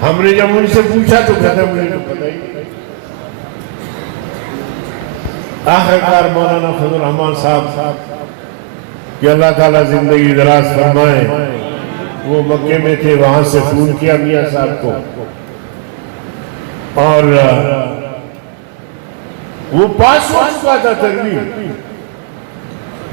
हमने जब उनसे पूछा तो कहते मुझे तो पता ही नहीं। आखिरकार मौलाना फजल रहमान साहब कि अल्लाह ताला जिंदगी दराज फरमाए, वो मक्के में थे, वहां से फोन किया मियां साहब को और वो पास हो चुका था तरमीम।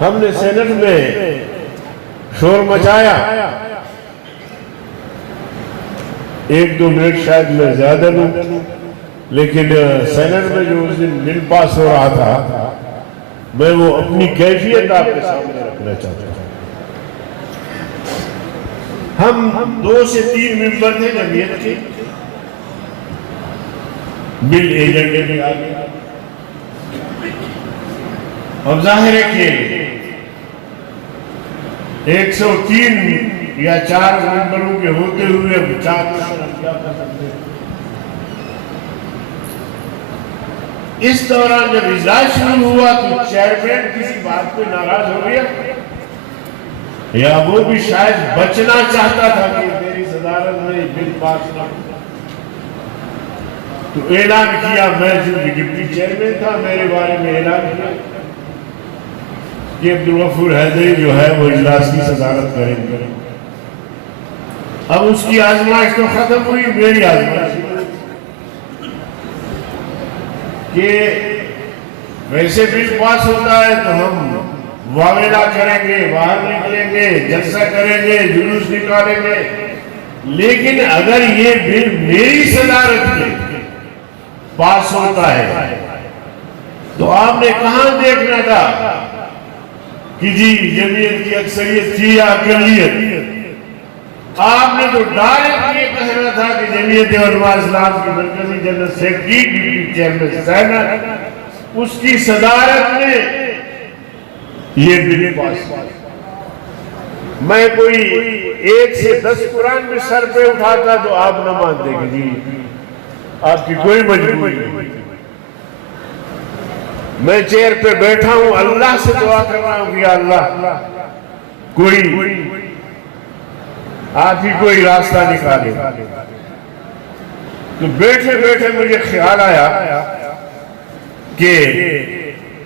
हमने सेनेट में शोर मचाया, 1-2 मिनट शायद मैं ज्यादा लूं, लेकिन सेनेट में जो उस दिन बिल पास हो रहा था, मैं वो अपनी कैफियत आपके सामने रखना चाहता हूं। हम 2 से 3 मेंबर थे जमीयत के, बिल एजेंडे में आ गया। अब जाहिर है कि 103 या 4 मेंबरों के होते हुए 4 मेंबर हम क्या कर सकते हैं। इस दौरान जब इजलास शुरू हुआ तो चेयरमैन किसी बात पे नाराज हो गया, या वो भी शायद बचना चाहता था कि मेरी सदारत में बिल पास ना हो। तो ऐलान किया, मैं जो डिप्टी चेयरमैन था मेरे बारे में ऐलान किया कि अब्दुल गफूर हैदरी जो है वो इजलास की सदारत करेंगे। अब उसकी आजमाइश तो खत्म हुई, मेरी आजमाइश कि वैसे बिल पास होता है तो हम वावेला करेंगे, बाहर निकलेंगे, जलसा करेंगे, जुलूस निकालेंगे, लेकिन अगर ये बिल मेरी सदारत में पास होता है तो आपने कहां देखना था कि जी जमीयत की अक्सरियत थी या अकलियत। आपने तो डायरेक्ट ये कहना था कि जमीयत उलमा इस्लाम की मरकजी general secretary deputy chairman senate उसकी सदारत में ये बिल पास। मैं कोई 1 से 10 कुरान भी सर पे उठाता तो आप न मानते कि जी आपकी कोई मजबूरी नहीं। मैं चेयर पे बैठा हूं, अल्लाह से दुआ कर रहा हूं कि अल्लाह कोई आप ही कोई रास्ता निकाले। तो बैठे बैठे मुझे ख्याल आया कि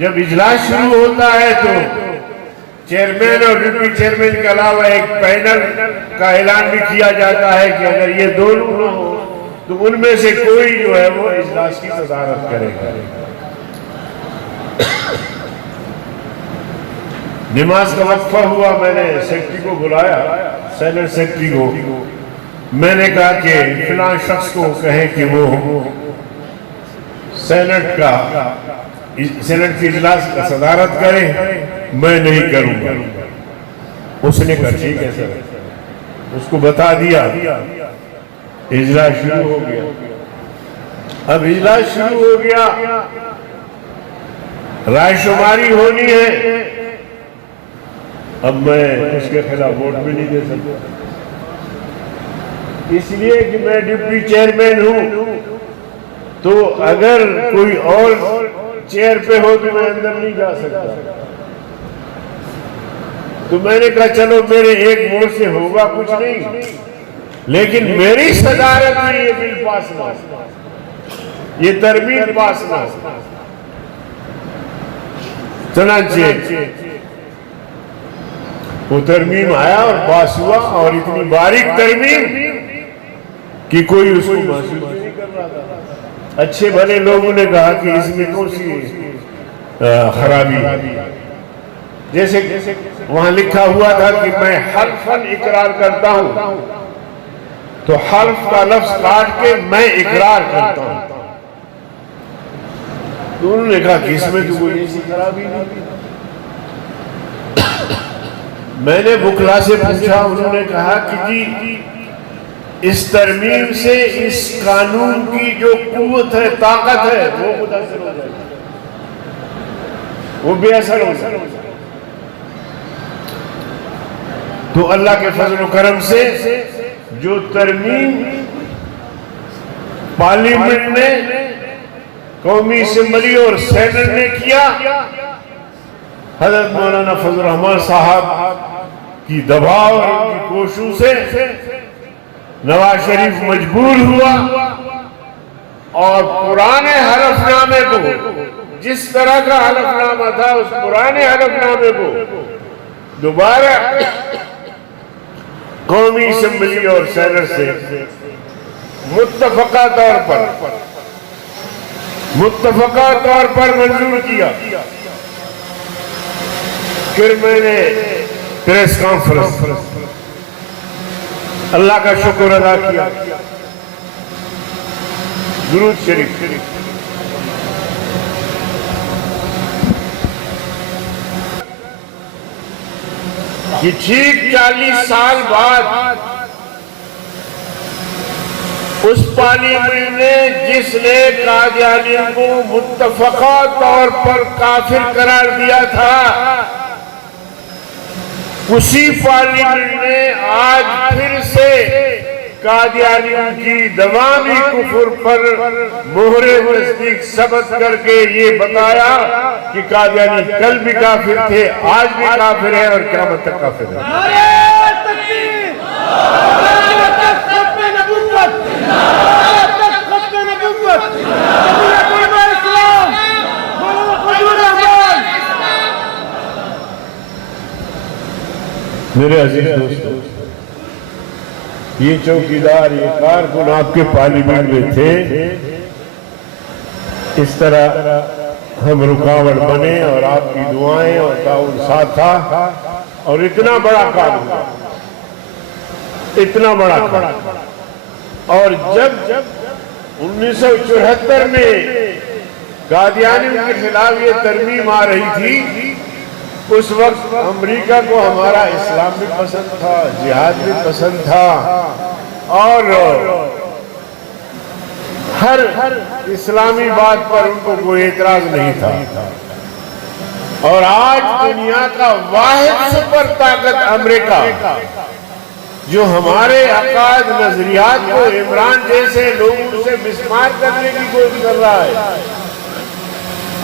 जब इजलास शुरू होता है तो चेयरमैन और डिप्टी चेयरमैन के अलावा एक पैनल का ऐलान भी किया जाता है कि अगर ये दोनों न हो तो उनमें से कोई जो है वो इजलास की सदारत करेगा। नमाज का वक्फा हुआ, मैंने सेक्रेटरी को बुलाया, सेनेट सेक्रेटरी को मैंने कहा कि फिलहाल शख्स को कहे कि वो सेनेट की इजलास का सदारत करे, मैं नहीं करूंगा। उसने कहा ठीक है सर, उसको बता दिया, इजलास शुरू हो गया। अब इजलास शुरू हो गया, रायशुमारी होनी है। अब मैं उसके खिलाफ वोट भी नहीं दे सकता, इसलिए कि मैं डिप्टी चेयरमैन हूं। तो अगर कोई और चेयर पे हो तो मैं अंदर नहीं जा सकता। तो मैंने कहा चलो मेरे एक वोट से होगा कुछ नहीं, लेकिन मेरी सदारत में ये बिल पास ना, ये तरमीम पास ना। चनांचे वो तरमीम आया और पास हुआ, और इतनी बारीक तरमीम कि कोई उसको महसूस नहीं कर रहा था। अच्छे भले लोगों ने कहा कि इसमें कौन सी खराबी, जैसे वहां लिखा हुआ था कि मैं हल्फन इकरार करता हूं, तो हल्फ का लफ्ज काट के मैं इकरार करता हूं। तो उन्होंने कहा कि इसमें तो कोई ऐसी खराबी नहीं। मैंने बुकला से पूछा, उन्होंने कहा कि जी इस तरमीम से इस कानून की जो कुव्वत है, ताकत है, वो मुतासिर हो जाएगी, वो बेअसर हो जाएगी। तो अल्लाह के फजल करम से जो तरमीम पार्लियामेंट ने, कौमी असेंबली और सेनेट ने किया, हजरत मौलाना फजल रहमान साहब की दबाव और उनकी कोशिशों से नवाज शरीफ मजबूर हुआ और पुराने हलफनामे को, जिस तरह का हलफनामा था उस पुराने हलफनामे को दोबारा कौमी असेंबली और सेनेट से मुत्तफका तौर पर मंजूर किया। फिर मैंने प्रेस कॉन्फ्रेंस अल्लाह का शुक्र अदा किया, दुरूद शरीफ कि ठीक 40 साल बाद उस पार्लियामेंट ने जिसने कादियानियों को मुत्तफका तौर पर काफिर करार दिया था, उसी पार्लियामेंट ने आज फिर से कादियानियों की दवामी कुफर पर मोहरे तस्दीक सबत करके ये बताया कि कादियानी कल भी काफिर थे, आज भी काफिर है और क़यामत तक काफिर है। मेरे अजीज दोस्तों, ये चौकीदार, ये कारकुन आपके पार्लियामेंट में थे, इस तरह हम रुकावट बने और आपकी दुआएं और ताउन साथ था और इतना बड़ा काम हुआ, इतना बड़ा काम। और जब 1974 में कादियानियों के खिलाफ ये तरमीम आ रही थी, उस वक्त अमेरिका को हमारा इस्लाम भी पसंद था, जिहाद भी पसंद था और हर इस्लामी बात पर उनको कोई एतराज नहीं था। और आज दुनिया का वाहिद सुपर ताकत अमेरिका, जो हमारे अकाद नजरियात को इमरान जैसे लोगों से मिसमार करने की कोशिश कर रहा है,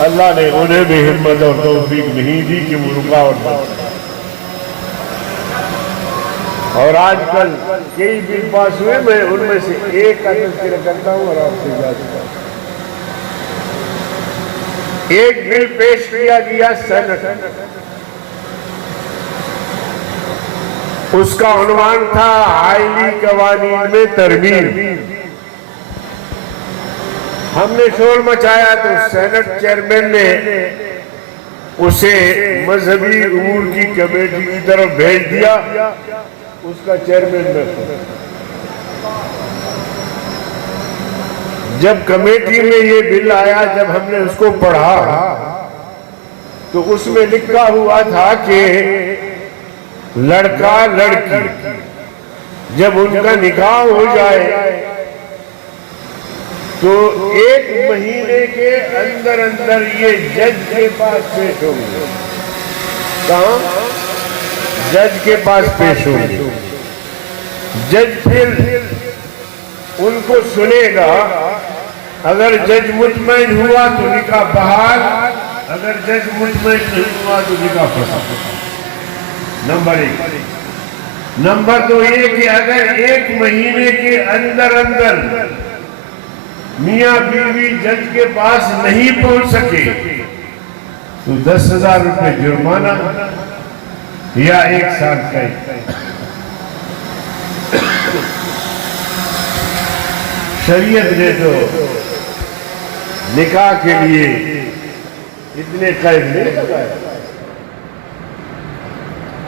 अल्लाह ने उन्हें भी हिम्मत और तौफीक नहीं दी कि वो रुकावट बने। और आजकल कई बिल पास हुए, मैं उनमें से एक का तज़किरा करता हूं और आपसे जाता हूं। एक बिल पेश किया गया सेनेट, उसका उन्वान था आईनी कवानीन में तरमीम। हमने शोर मचाया तो सेनेट चेयरमैन ने उसे मजहबी उमूर की कमेटी की तरफ भेज दिया। उसका चेयरमैन में जब कमेटी में ये बिल आया, जब हमने उसको पढ़ा तो उसमें लिखा हुआ था कि लड़का लड़की जब उनका निकाह हो जाए तो 1 महीने के अंदर अंदर ये जज के पास पेश होंगे। कहाँ? जज के पास पेश होंगे। जज फिर उनको सुनेगा। अगर जज मुतमईन हुआ तो निकाह बहाल, अगर जज मुतमईन नहीं हुआ तो निकाह फसा। नंबर 1। नंबर 2 ये कि अगर 1 महीने के अंदर अंदर मियाँ बीवी जज के पास नहीं पहुंच सके तो 10,000 रुपए जुर्माना या 1 साल कैद। शरीयत ने तो निकाह के लिए इतने कैद नहीं लगाया।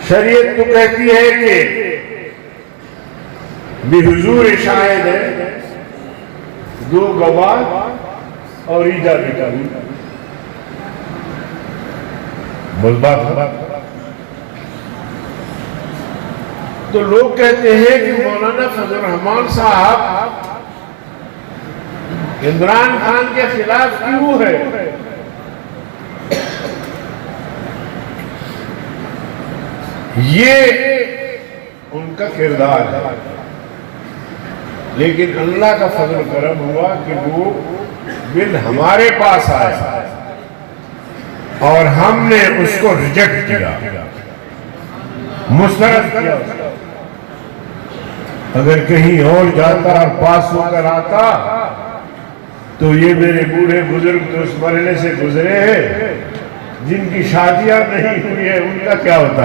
शरीयत तो कहती है कि बेहुजूर शाहिद है, 2 गवाह और ईजाद कानून। बात तो लोग कहते हैं कि मौलाना फजल रहमान साहब इमरान खान के खिलाफ क्यों है? ये उनका किरदार है, लेकिन अल्लाह का फजल करम हुआ कि वो बिल हमारे पास आया और हमने उसको रिजेक्ट किया, मुस्तरद किया। अगर कहीं और जाता और पास होकर आता तो ये मेरे बूढ़े बुजुर्ग तो उस मरने से गुजरे हैं, जिनकी शादियां नहीं हुई है उनका क्या होता।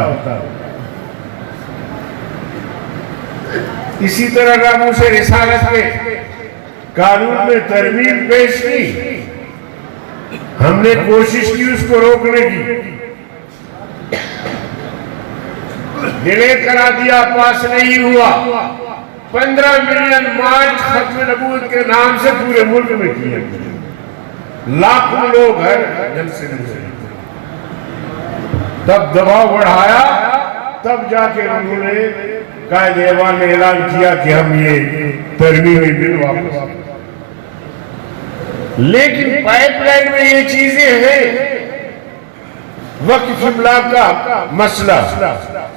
इसी तरह नामूस रिसालत के कानून में तरमीम पेश की, हमने कोशिश की उसको रोकने की, डिले करा दिया, पास नहीं हुआ। 15 मिलियन मार्च खत्म नबूवत के नाम से पूरे मुल्क में किए, लाखों लोग हर जलसे में। तब दबाव बढ़ाया, तब जाके उन्होंने कायदे अवान ने ऐलान किया कि हम ये तरमीमी बिल वापस। लेकिन पाइपलाइन में ये चीजें हैं। वक्फ इमलाक का मसला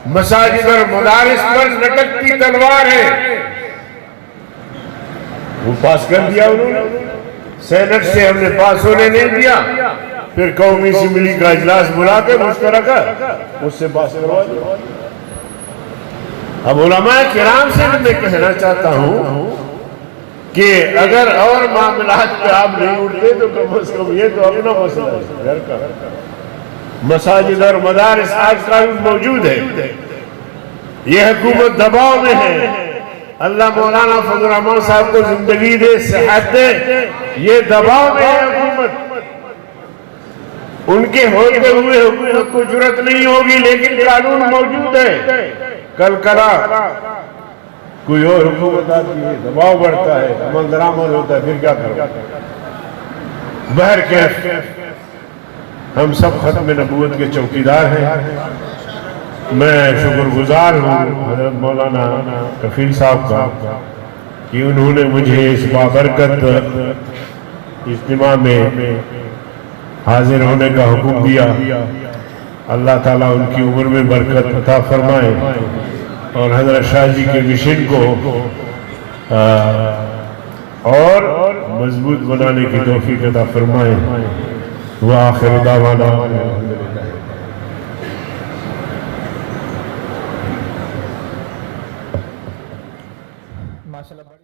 मसाजिद और मदारिस पर लटकती तलवार है, वो पास कर दिया उन्होंने। सेनेट से हमने पास होने नहीं दिया, फिर कौमी असेंबली का इजलास बुला के मुश्तरका उससे पास करवा दिया। अब उलमा किराम से मैं कहना चाहता हूं कि अगर और मामलात पे आप नहीं उठते तो कम से कम ये तो अपना मसला है घर का। मसाजिद और मदारिस आज कानून मौजूद है, ये हुकूमत दबाव में है। अल्लाह मौलाना फजल रहमान साहब को जिंदगी दे, सेहत दे, ये दबाव में है हुकूमत। उनके होते हुए हुकूमत को जरूरत नहीं होगी, लेकिन कानून मौजूद है। कल कला कोई और हुकूमत आती है, दबाव बढ़ता है, अमल दरामद होता है, फिर क्या करो। बहर के हम सब खत्म नबूवत के चौकीदार हैं। मैं शुक्रगुजार हूँ हज़रत मौलाना कफील साहब का कि उन्होंने मुझे इस बाबरकत इज्तिमा में हाजिर होने का हुक्म दिया। अल्लाह ताला उनकी उम्र में बरकत अता फरमाए और हज़रत शाह जी के मिशन को और मजबूत बनाने की तौफीक अता फरमाए। व आखिर दावाना